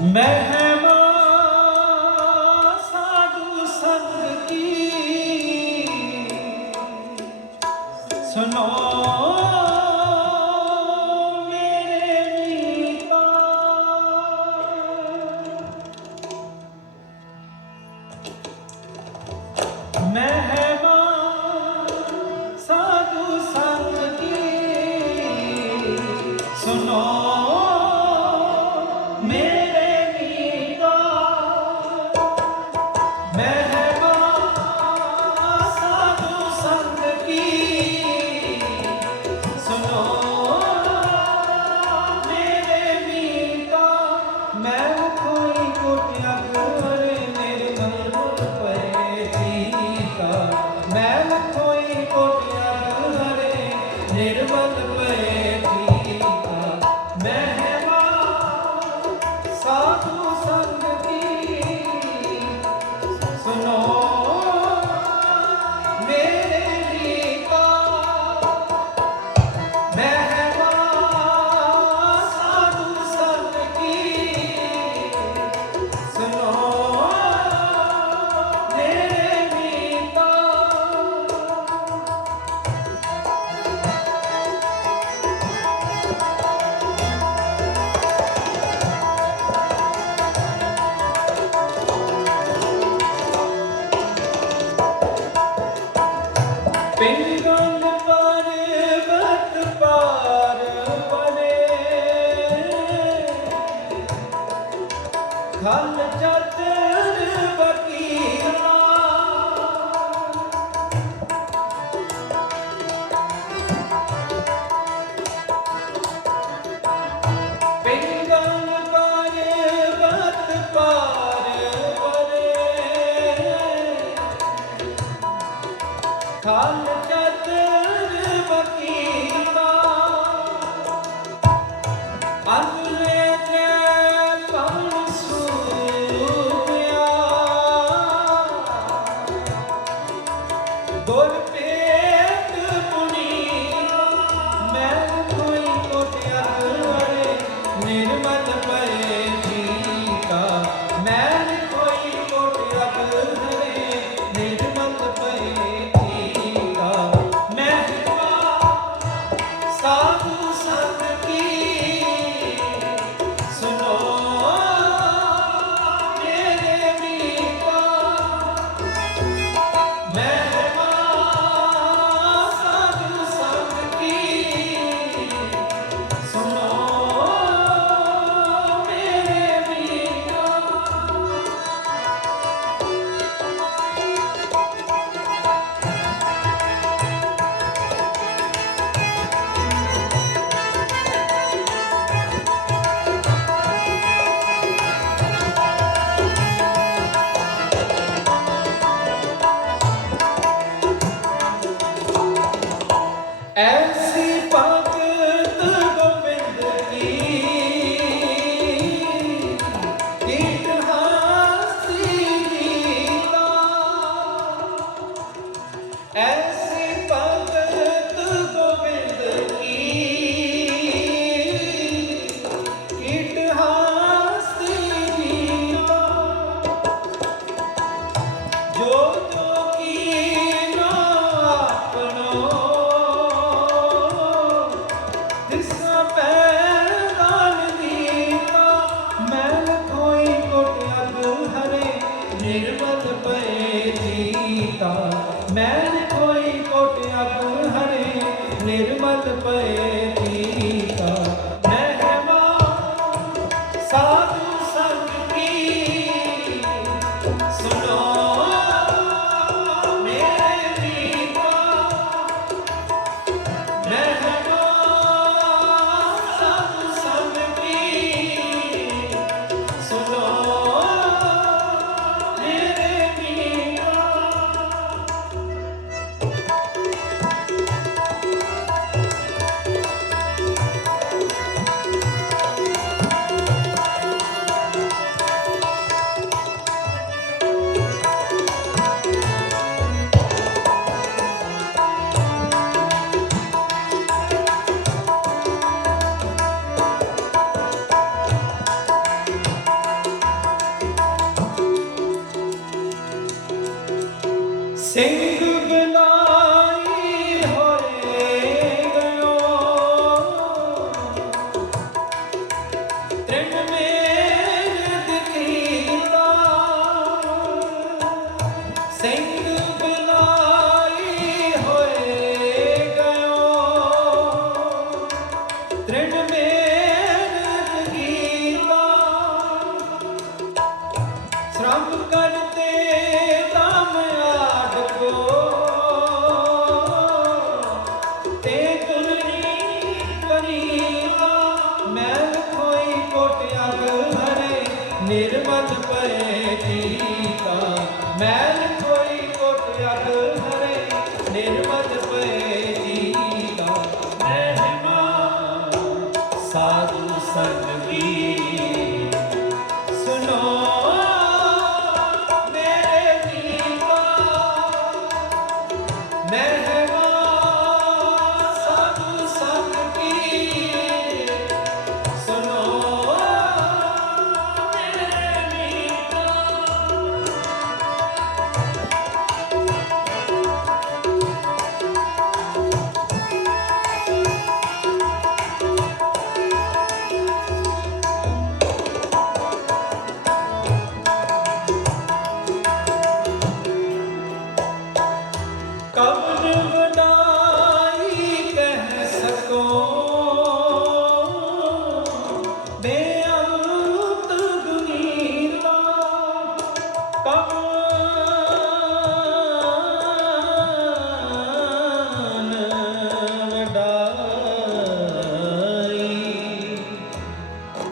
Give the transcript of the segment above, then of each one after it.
Merhaba. Singh ਬਨਾਈ ਹੋਏ ਗਇਓ ਤ੍ਰਿਣ ਮੇਰ ਦਿੱਤੀ। ਗੁਰਾ ਸਿੰਘ ਬਨਾਈ ਹੋਏ ਗਇਓ ਤ੍ਰਿਣ ਮੇਰ ਦਿੱਤੀ। ਗੁਰਾ ਸ਼੍ਰਮ man.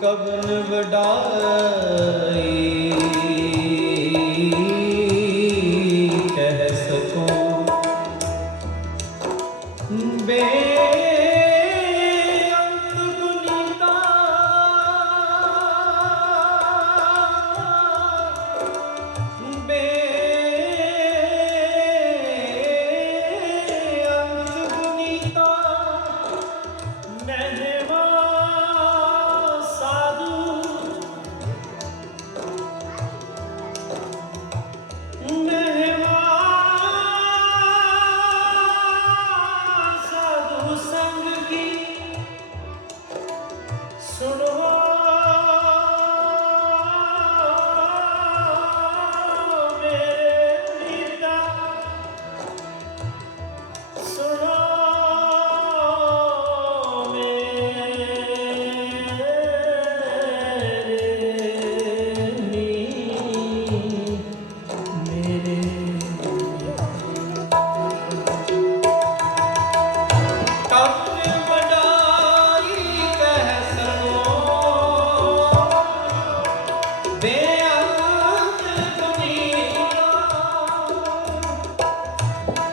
ਕਬਨ ਵਡਾ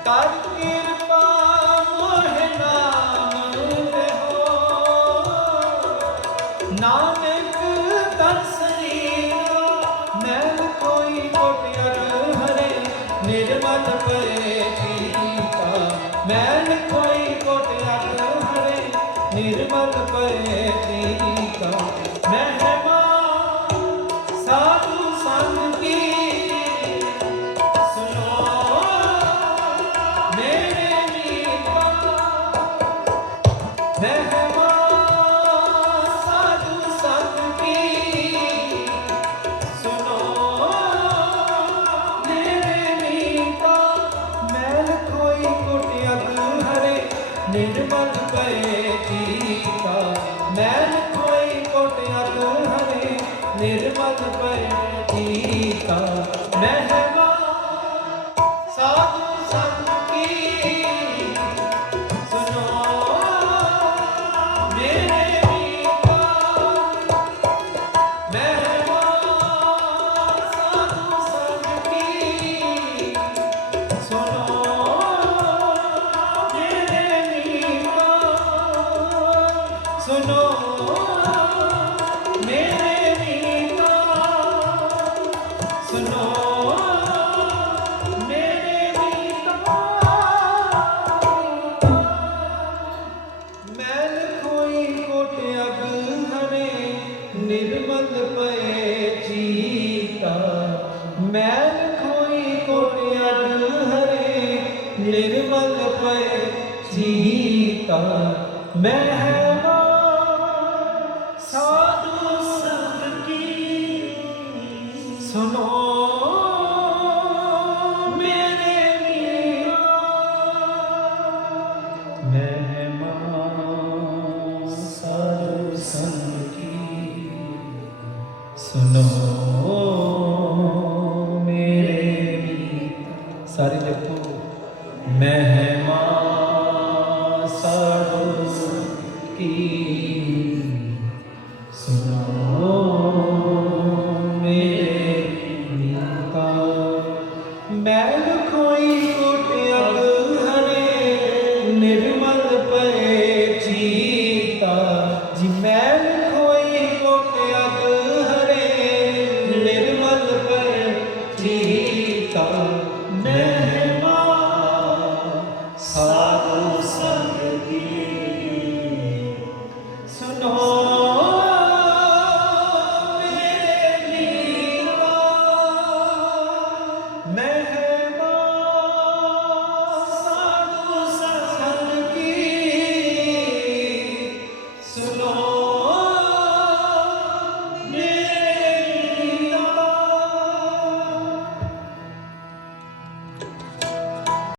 deitado e ਨਿਰਮਲ ਕਰੇ ਕੀਤਾ ਮੈਲ ਕੋਈ ਕੋਟਿਆ ਤੋਂ ਹਰੇ ਨਿਰਮਲ ਮੈਂ Merhaba